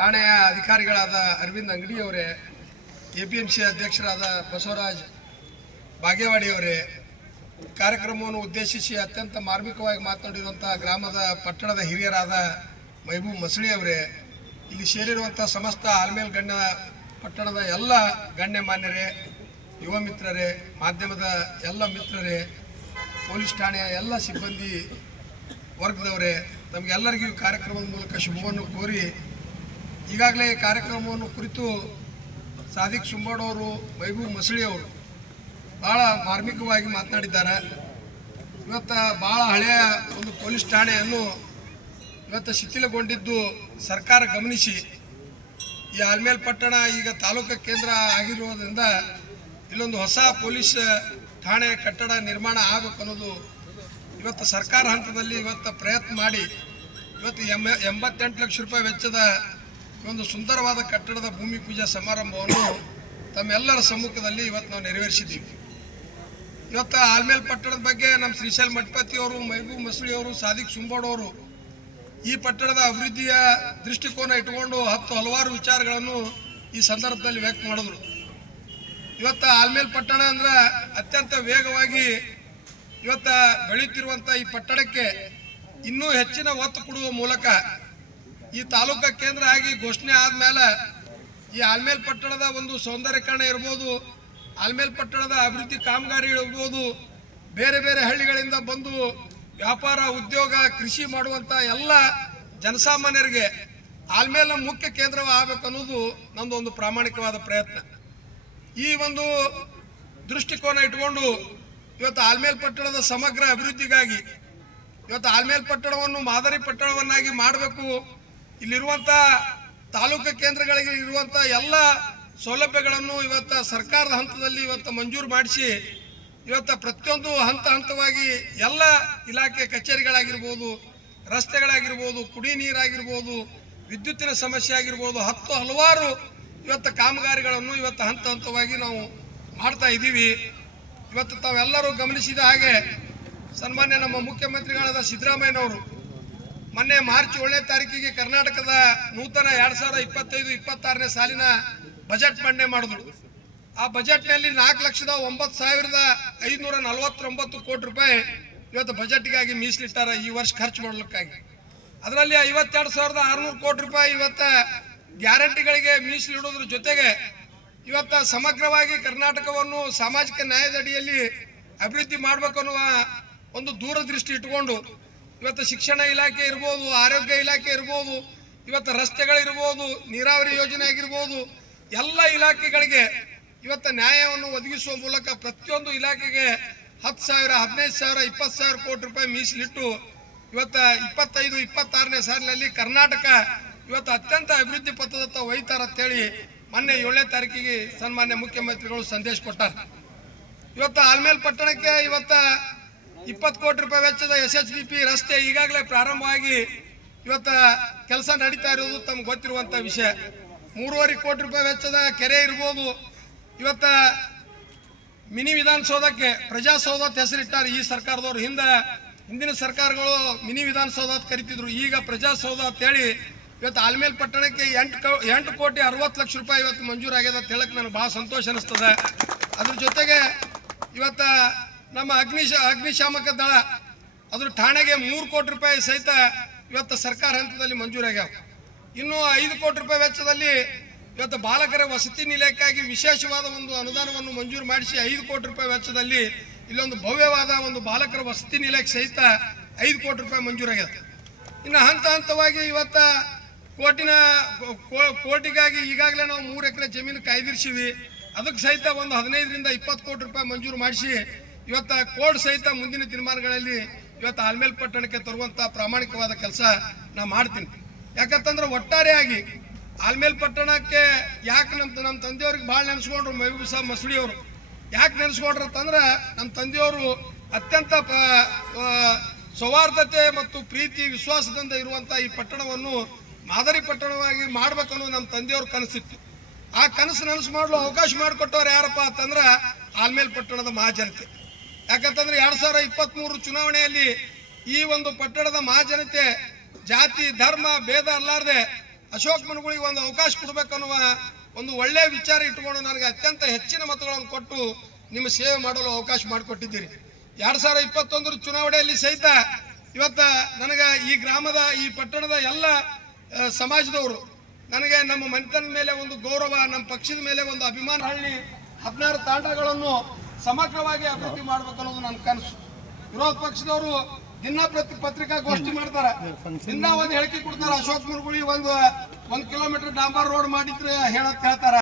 ಠಾಣೆಯ ಅಧಿಕಾರಿಗಳಾದ ಅರವಿಂದ್ ಅಂಗಡಿಯವರೇ, APMC ಅಧ್ಯಕ್ಷರಾದ ಬಸವರಾಜ್ ಬಾಗೇವಾಡಿಯವರೇ, ಕಾರ್ಯಕ್ರಮವನ್ನು ಉದ್ದೇಶಿಸಿ ಅತ್ಯಂತ ಮಾರ್ಮಿಕವಾಗಿ ಮಾತನಾಡಿರುವಂಥ ಗ್ರಾಮದ ಪಟ್ಟಣದ ಹಿರಿಯರಾದ ಮೆಹಬೂಬ್ ಮಸಳಿ ಅವರೇ, ಇಲ್ಲಿ ಸೇರಿರುವಂಥ ಸಮಸ್ತ ಆಲ್ಮೇಲ್ ಗಣ್ಯ ಪಟ್ಟಣದ ಎಲ್ಲ ಗಣ್ಯಮಾನ್ಯರೇ, ಯುವ ಮಿತ್ರರೇ, ಮಾಧ್ಯಮದ ಎಲ್ಲ ಮಿತ್ರರೇ, ಪೊಲೀಸ್ ಠಾಣೆಯ ಎಲ್ಲ ಸಿಬ್ಬಂದಿ ವರ್ಗದವರೇ, ತಮಗೆಲ್ಲರಿಗೂ ಕಾರ್ಯಕ್ರಮದ ಮೂಲಕ ಶುಭವನ್ನು ಕೋರಿ, ಈಗಾಗಲೇ ಕಾರ್ಯಕ್ರಮವನ್ನು ಕುರಿತು ಸಾದಿಕ್ ಸುಂಬೋಡವರು, ಮೆಹಬೂಬ್ ಮಸಳಿ ಅವರು ಭಾಳ ಮಾರ್ಮಿಕವಾಗಿ ಮಾತನಾಡಿದ್ದಾರೆ. ಇವತ್ತು ಭಾಳ ಹಳೆಯ ಒಂದು ಪೊಲೀಸ್ ಠಾಣೆಯನ್ನು ಇವತ್ತು ಶಿಥಿಲಗೊಂಡಿದ್ದು ಸರ್ಕಾರ ಗಮನಿಸಿ ಈ ಆಲ್ಮೇಲ್ ಪಟ್ಟಣ ಈಗ ತಾಲೂಕು ಕೇಂದ್ರ ಆಗಿರುವುದರಿಂದ ಇಲ್ಲೊಂದು ಹೊಸ ಪೊಲೀಸ್ ಠಾಣೆ ಕಟ್ಟಡ ನಿರ್ಮಾಣ ಆಗಬೇಕು ಅನ್ನೋದು ಇವತ್ತು ಸರ್ಕಾರ ಹಂತದಲ್ಲಿ ಇವತ್ತು ಪ್ರಯತ್ನ ಮಾಡಿ ಇವತ್ತು 88 ಲಕ್ಷ ರೂಪಾಯಿ ವೆಚ್ಚದ ಒಂದು ಸುಂದರವಾದ ಕಟ್ಟಡದ ಭೂಮಿ ಪೂಜಾ ಸಮಾರಂಭವನ್ನು ತಮ್ಮೆಲ್ಲರ ಸಮ್ಮುಖದಲ್ಲಿ ಇವತ್ತು ನಾವು ನೆರವೇರಿಸಿದ್ದೀವಿ. ಇವತ್ತು ಆಲ್ಮೇಲ್ ಪಟ್ಟಣದ ಬಗ್ಗೆ ನಮ್ಮ ಶ್ರೀಶೈಲ್ ಮಠಪತಿಯವರು, ಮೆಹಬೂಬ್ ಮಸಳಿ ಅವರು, ಸಾದಿಕ್ ಸುಂಬೋಡವರು ಈ ಪಟ್ಟಣದ ಅಭಿವೃದ್ಧಿಯ ದೃಷ್ಟಿಕೋನ ಇಟ್ಟುಕೊಂಡು ಹಲವಾರು ವಿಚಾರಗಳನ್ನು ಈ ಸಂದರ್ಭದಲ್ಲಿ ವ್ಯಕ್ತ ಮಾಡಿದ್ರು. ಇವತ್ತು ಆಲ್ಮೇಲ್ ಪಟ್ಟಣ ಅಂದ್ರೆ ಅತ್ಯಂತ ವೇಗವಾಗಿ ಇವತ್ತು ಬೆಳೆಯುತ್ತಿರುವಂಥ ಈ ಪಟ್ಟಣಕ್ಕೆ ಇನ್ನೂ ಹೆಚ್ಚಿನ ಒತ್ತು ಕೊಡುವ ಮೂಲಕ ಈ ತಾಲೂಕಾ ಕೇಂದ್ರ ಆಗಿ ಘೋಷಣೆ ಆದಮೇಲೆ ಈ ಆಲ್ಮೇಲ್ ಪಟ್ಟಣದ ಒಂದು ಸೌಂದರ್ಯೀಕರಣ ಇರ್ಬೋದು, ಆಲ್ಮೇಲ್ ಪಟ್ಟಣದ ಅಭಿವೃದ್ಧಿ ಕಾಮಗಾರಿಗಳು ಇರ್ಬೋದು, ಬೇರೆ ಬೇರೆ ಹಳ್ಳಿಗಳಿಂದ ಬಂದು ವ್ಯಾಪಾರ, ಉದ್ಯೋಗ, ಕೃಷಿ ಮಾಡುವಂಥ ಎಲ್ಲ ಜನಸಾಮಾನ್ಯರಿಗೆ ಆಲ್ಮೇಲ್ನ ಮುಖ್ಯ ಕೇಂದ್ರವಾಗಬೇಕು ಅನ್ನೋದು ನಮ್ಮದು ಒಂದು ಪ್ರಾಮಾಣಿಕವಾದ ಪ್ರಯತ್ನ. ಈ ಒಂದು ದೃಷ್ಟಿಕೋನ ಇಟ್ಕೊಂಡು ಇವತ್ತು ಆಲ್ಮೇಲ್ ಪಟ್ಟಣದ ಸಮಗ್ರ ಅಭಿವೃದ್ಧಿಗಾಗಿ ಇವತ್ತು ಆಲ್ಮೇಲ್ ಪಟ್ಟಣವನ್ನು ಮಾದರಿ ಪಟ್ಟಣವನ್ನಾಗಿ ಮಾಡಬೇಕು. ಇಲ್ಲಿರುವಂಥ ತಾಲೂಕು ಕೇಂದ್ರಗಳಿಗೆ ಇರುವಂಥ ಎಲ್ಲ ಸೌಲಭ್ಯಗಳನ್ನು ಇವತ್ತು ಸರ್ಕಾರದ ಹಂತದಲ್ಲಿ ಇವತ್ತು ಮಂಜೂರು ಮಾಡಿಸಿ ಇವತ್ತು ಪ್ರತಿಯೊಂದು ಹಂತವಾಗಿ ಎಲ್ಲ ಇಲಾಖೆ ಕಚೇರಿಗಳಾಗಿರ್ಬೋದು, ರಸ್ತೆಗಳಾಗಿರ್ಬೋದು, ಕುಡಿ ನೀರಾಗಿರ್ಬೋದು, ವಿದ್ಯುತ್ತಿನ ಸಮಸ್ಯೆ ಆಗಿರ್ಬೋದು, ಹಲವಾರು ಇವತ್ತು ಕಾಮಗಾರಿಗಳನ್ನು ಇವತ್ತು ಹಂತವಾಗಿ ನಾವು ಮಾಡ್ತಾ ಇದ್ದೀವಿ. ಇವತ್ತು ತಾವೆಲ್ಲರೂ ಗಮನಿಸಿದ ಹಾಗೆ ಸನ್ಮಾನ್ಯ ನಮ್ಮ ಮುಖ್ಯಮಂತ್ರಿಗಳಾದ ಸಿದ್ದರಾಮಯ್ಯನವರು ಮೊನ್ನೆ ಮಾರ್ಚ್ 7ನೇ ತಾರೀಕಿಗೆ ಕರ್ನಾಟಕದ ನೂತನ 2025-26ನೇ ಸಾಲಿನ ಬಜೆಟ್ ಮಂಡನೆ ಮಾಡಿದ್ರು. ಆ ಬಜೆಟ್ನಲ್ಲಿ 4,09,549 ಕೋಟಿ ರೂಪಾಯಿ ಇವತ್ತು ಬಜೆಟ್ಗಾಗಿ ಮೀಸಲಿಟ್ಟಾರ ಈ ವರ್ಷ ಖರ್ಚು ಮಾಡಲಿಕ್ಕಾಗಿ. ಅದರಲ್ಲಿ 52,600 ಕೋಟಿ ರೂಪಾಯಿ ಇವತ್ತು ಗ್ಯಾರಂಟಿಗಳಿಗೆ ಮೀಸಲಿಡೋದ್ರ ಜೊತೆಗೆ ಇವತ್ತು ಸಮಗ್ರವಾಗಿ ಕರ್ನಾಟಕವನ್ನು ಸಾಮಾಜಿಕ ನ್ಯಾಯದ ಅಡಿಯಲ್ಲಿ ಅಭಿವೃದ್ಧಿ ಮಾಡಬೇಕನ್ನುವ ಒಂದು ದೂರದೃಷ್ಟಿ ಇಟ್ಕೊಂಡು ಇವತ್ತು ಶಿಕ್ಷಣ ಇಲಾಖೆ ಇರ್ಬೋದು, ಆರೋಗ್ಯ ಇಲಾಖೆ ಇರ್ಬೋದು, ಇವತ್ತು ರಸ್ತೆಗಳಿರ್ಬೋದು, ನೀರಾವರಿ ಯೋಜನೆ ಆಗಿರ್ಬೋದು, ಎಲ್ಲ ಇಲಾಖೆಗಳಿಗೆ ಇವತ್ತು ನ್ಯಾಯವನ್ನು ಒದಗಿಸುವ ಮೂಲಕ ಪ್ರತಿಯೊಂದು ಇಲಾಖೆಗೆ 10,000, 15,000, 20,000 ಕೋಟಿ ರೂಪಾಯಿ ಮೀಸಲಿಟ್ಟು ಇವತ್ತು 25-26ನೇ ಸಾಲಿನಲ್ಲಿ ಕರ್ನಾಟಕ ಇವತ್ತು ಅತ್ಯಂತ ಅಭಿವೃದ್ಧಿ ಪಥದತ್ತ ಒಯ್ತಾರ ಅಂತೇಳಿ ಮೊನ್ನೆ 7ನೇ ತಾರೀಕಿಗೆ ಸನ್ಮಾನ್ಯ ಮುಖ್ಯಮಂತ್ರಿಗಳು ಸಂದೇಶ ಕೊಟ್ಟಾರ. ಇವತ್ತು ಆಲ್ಮೇಲ್ ಪಟ್ಟಣಕ್ಕೆ ಇವತ್ತು 20 ಕೋಟಿ ರೂಪಾಯಿ ವೆಚ್ಚದ SHDP ರಸ್ತೆ ಈಗಾಗಲೇ ಪ್ರಾರಂಭವಾಗಿ ಇವತ್ತು ಕೆಲಸ ನಡೀತಾ ಇರೋದು ತಮ್ಗೆ ಗೊತ್ತಿರುವಂಥ ವಿಷಯ. 3.5 ಕೋಟಿ ರೂಪಾಯಿ ವೆಚ್ಚದ ಕೆರೆ ಇರ್ಬೋದು. ಇವತ್ತು ಮಿನಿ ವಿಧಾನಸೌಧಕ್ಕೆ ಪ್ರಜಾಸೌಧ ಅಂತ ಹೆಸರಿಟ್ಟಾರೆ ಈ ಸರ್ಕಾರದವರು. ಹಿಂದಿನ ಸರ್ಕಾರಗಳು ಮಿನಿ ವಿಧಾನಸೌಧ ಅಂತ ಕರಿತಿದ್ರು, ಈಗ ಪ್ರಜಾಸೌಧ ಅಂತೇಳಿ ಇವತ್ತು ಆಲ್ಮೇಲ್ ಪಟ್ಟಣಕ್ಕೆ 8,60,00,000 ರೂಪಾಯಿ ಇವತ್ತು ಮಂಜೂರಾಗ್ಯದ ಅಂತ ಹೇಳಕ್ಕೆ ನನಗೆ ಭಾಳ ಸಂತೋಷ ಅನಿಸ್ತದೆ. ಅದ್ರ ಜೊತೆಗೆ ಇವತ್ತು ನಮ್ಮ ಅಗ್ನಿಶಾಮಕ ದಳ ಅದ್ರ ಠಾಣೆಗೆ 3 ಕೋಟಿ ರೂಪಾಯಿ ಸಹಿತ ಇವತ್ತು ಸರ್ಕಾರ ಹಂತದಲ್ಲಿ ಮಂಜೂರಾಗ್ಯಾವ. ಇನ್ನು 5 ಕೋಟಿ ರೂಪಾಯಿ ವೆಚ್ಚದಲ್ಲಿ ಇವತ್ತು ಬಾಲಕರ ವಸತಿ ನಿಲಯಕ್ಕಾಗಿ ವಿಶೇಷವಾದ ಒಂದು ಅನುದಾನವನ್ನು ಮಂಜೂರು ಮಾಡಿಸಿ 5 ಕೋಟಿ ರೂಪಾಯಿ ವೆಚ್ಚದಲ್ಲಿ ಇಲ್ಲೊಂದು ಭವ್ಯವಾದ ಒಂದು ಬಾಲಕರ ವಸತಿ ನಿಲಯಕ್ಕೆ ಸಹಿತ 5 ಕೋಟಿ ರೂಪಾಯಿ ಮಂಜೂರಾಗ್ಯದ. ಇನ್ನು ಹಂತವಾಗಿ ಇವತ್ತು ಕೋಟಿಗಾಗಿ ಈಗಾಗಲೇ ನಾವು 3 ಎಕರೆ ಜಮೀನು ಕಾಯ್ದಿರಿಸಿವಿ. ಅದಕ್ಕೆ ಸಹಿತ ಒಂದು 15-20 ಕೋಟಿ ರೂಪಾಯಿ ಮಂಜೂರು ಮಾಡಿಸಿ ಇವತ್ತು ಕೋಡ್ ಸಹಿತ ಮುಂದಿನ ದಿನಮಾನಗಳಲ್ಲಿ ಇವತ್ತು ಆಲ್ಮೇಲ್ ಪಟ್ಟಣಕ್ಕೆ ತರುವಂಥ ಪ್ರಾಮಾಣಿಕವಾದ ಕೆಲಸ ನಾ ಮಾಡ್ತೀನಿ. ಯಾಕಂತಂದ್ರೆ ಒಟ್ಟಾರೆಯಾಗಿ ಆಲ್ಮೇಲ್ ಪಟ್ಟಣಕ್ಕೆ ಯಾಕೆ ನಮ್ಮ ತಂದೆಯವ್ರಿಗೆ ಭಾಳ ನೆನೆಸ್ಕೊಂಡ್ರು ಮೆಹಬೂಬ್ ಸಾಬ್ ಮಸಳಿ ಅವರು. ಯಾಕೆ ನೆನೆಸ್ಕೊಂಡ್ರು ಅಂತಂದ್ರೆ ನಮ್ಮ ತಂದೆಯವರು ಅತ್ಯಂತ ಸೌಹಾರ್ದತೆ ಮತ್ತು ಪ್ರೀತಿ ವಿಶ್ವಾಸದಿಂದ ಇರುವಂಥ ಈ ಪಟ್ಟಣವನ್ನು ಮಾದರಿ ಪಟ್ಟಣವಾಗಿ ಮಾಡ್ಬೇಕನ್ನೋದು ನಮ್ಮ ತಂದೆಯವ್ರ ಕನಸಿತ್ತು. ಆ ಕನಸು ನನಸು ಮಾಡಲು ಅವಕಾಶ ಮಾಡಿಕೊಟ್ಟವ್ರು ಯಾರಪ್ಪ ಅಂತಂದ್ರೆ ಆಲ್ಮೇಲ್ ಪಟ್ಟಣದ ಮಹಾಜನತೆ. ಯಾಕಂತಂದ್ರೆ 2023 ಚುನಾವಣೆಯಲ್ಲಿ ಈ ಒಂದು ಪಟ್ಟಣದ ಮಹಾಜನತೆ ಜಾತಿ ಧರ್ಮ ಭೇದ ಅಲ್ಲಾರದೆ ಅಶೋಕ್ ಮನಗುಳಿಗೆ ಒಂದು ಅವಕಾಶ ಕೊಡಬೇಕನ್ನುವ ಒಂದು ಒಳ್ಳೆಯ ವಿಚಾರ ಇಟ್ಟುಕೊಂಡು ನನಗೆ ಅತ್ಯಂತ ಹೆಚ್ಚಿನ ಮತಗಳನ್ನು ಕೊಟ್ಟು ನಿಮ್ಮ ಸೇವೆ ಮಾಡಲು ಅವಕಾಶ ಮಾಡಿಕೊಟ್ಟಿದ್ದೀರಿ. 2021 ಚುನಾವಣೆಯಲ್ಲಿ ಸಹಿತ ಇವತ್ತು ನನಗೆ ಈ ಗ್ರಾಮದ ಈ ಪಟ್ಟಣದ ಎಲ್ಲ ಸಮಾಜದವರು ನನಗೆ ನಮ್ಮ ಮನೆತನದ ಮೇಲೆ ಒಂದು ಗೌರವ, ನಮ್ಮ ಪಕ್ಷದ ಮೇಲೆ ಒಂದು ಅಭಿಮಾನ. ಹಳ್ಳಿ 16 ತಾಂಡಗಳನ್ನು ಸಮಗ್ರವಾಗಿ ಅಭಿವೃದ್ಧಿ ಮಾಡ್ಬೇಕು ಅನ್ನೋದು ನನ್ನ ಕನಸು. ವಿರೋಧ ಪಕ್ಷದವರು ದಿನ ಪತ್ರಿಕಾಗೋಷ್ಠಿ ಮಾಡ್ತಾರೆ, ದಿನ ಒಂದು ಹೇಳಿಕೆ ಕೊಡ್ತಾರೆ, ಅಶೋಕ್ ಮನಗುಳಿ 1 ಕಿಲೋಮೀಟರ್ ಡಾಂಬರ್ ರೋಡ್ ಮಾಡಿದ್ರೆ ಹೇಳ್ತಾರೆ.